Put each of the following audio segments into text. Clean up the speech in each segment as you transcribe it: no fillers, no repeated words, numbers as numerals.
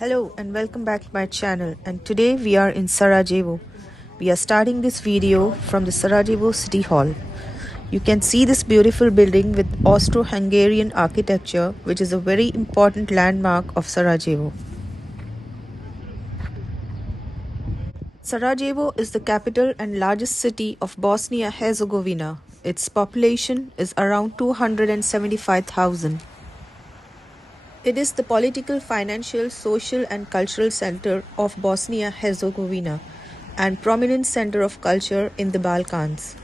Hello and welcome back to my channel, and today we are in Sarajevo. We are starting this video from the Sarajevo City Hall. You can see this beautiful building with Austro-Hungarian architecture, which is a very important landmark of Sarajevo. Sarajevo is the capital and largest city of Bosnia Herzegovina. Its population is around 275,000. It is the political, financial, social and cultural center of Bosnia Herzegovina and prominent center of culture in the Balkans.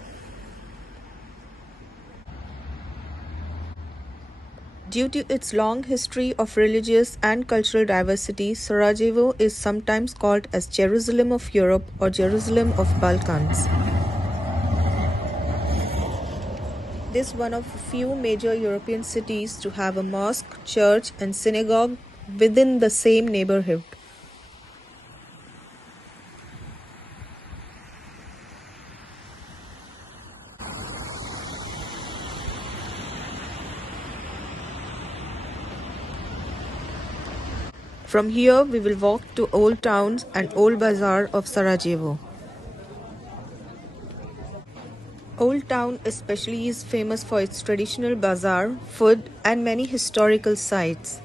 Due to its long history of religious and cultural diversity, Sarajevo is sometimes called as Jerusalem of Europe or Jerusalem of Balkans. It is one of a few major European cities to have a mosque, church and synagogue within the same neighborhood. From here, we will walk to Old Town and Old Bazaar of Sarajevo. Old Town especially is famous for its traditional bazaar, food and many historical sites.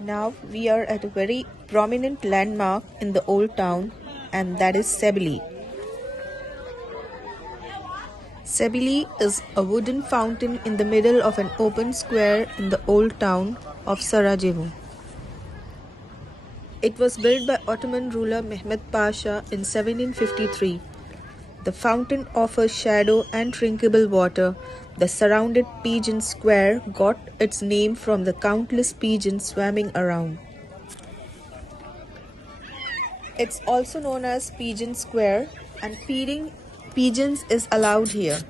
Now we are at a very prominent landmark in the Old Town, and that is Sebilj. Sebilj is a wooden fountain in the middle of an open square in the Old Town of Sarajevo. It was built by Ottoman ruler Mehmed Pasha in 1753. The fountain offers shadow and drinkable water. The surrounded pigeon square got its name from the countless pigeons swarming around. It's also known as Pigeon Square, and feeding pigeons is allowed here.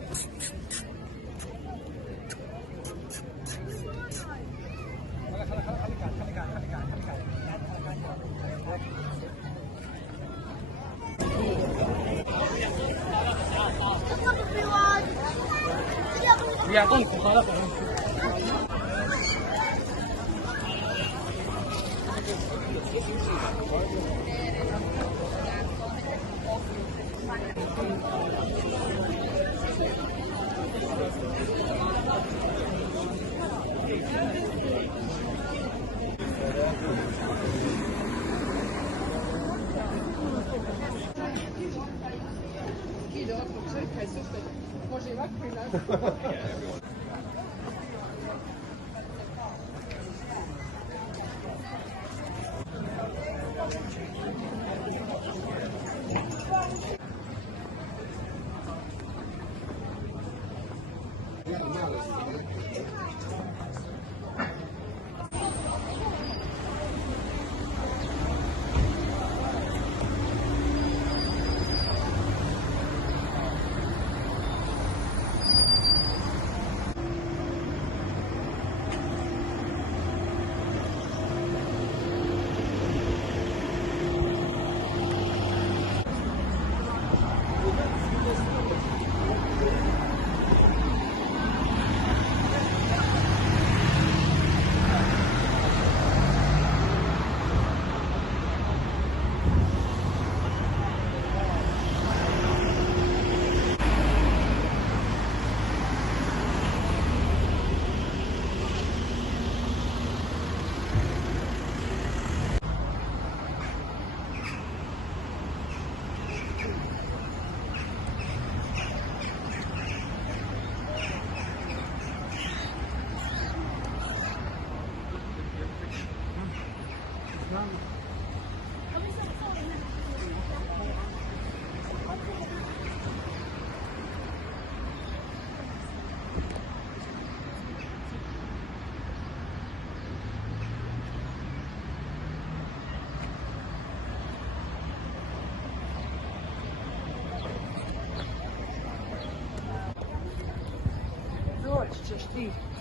Doći ćeš ti.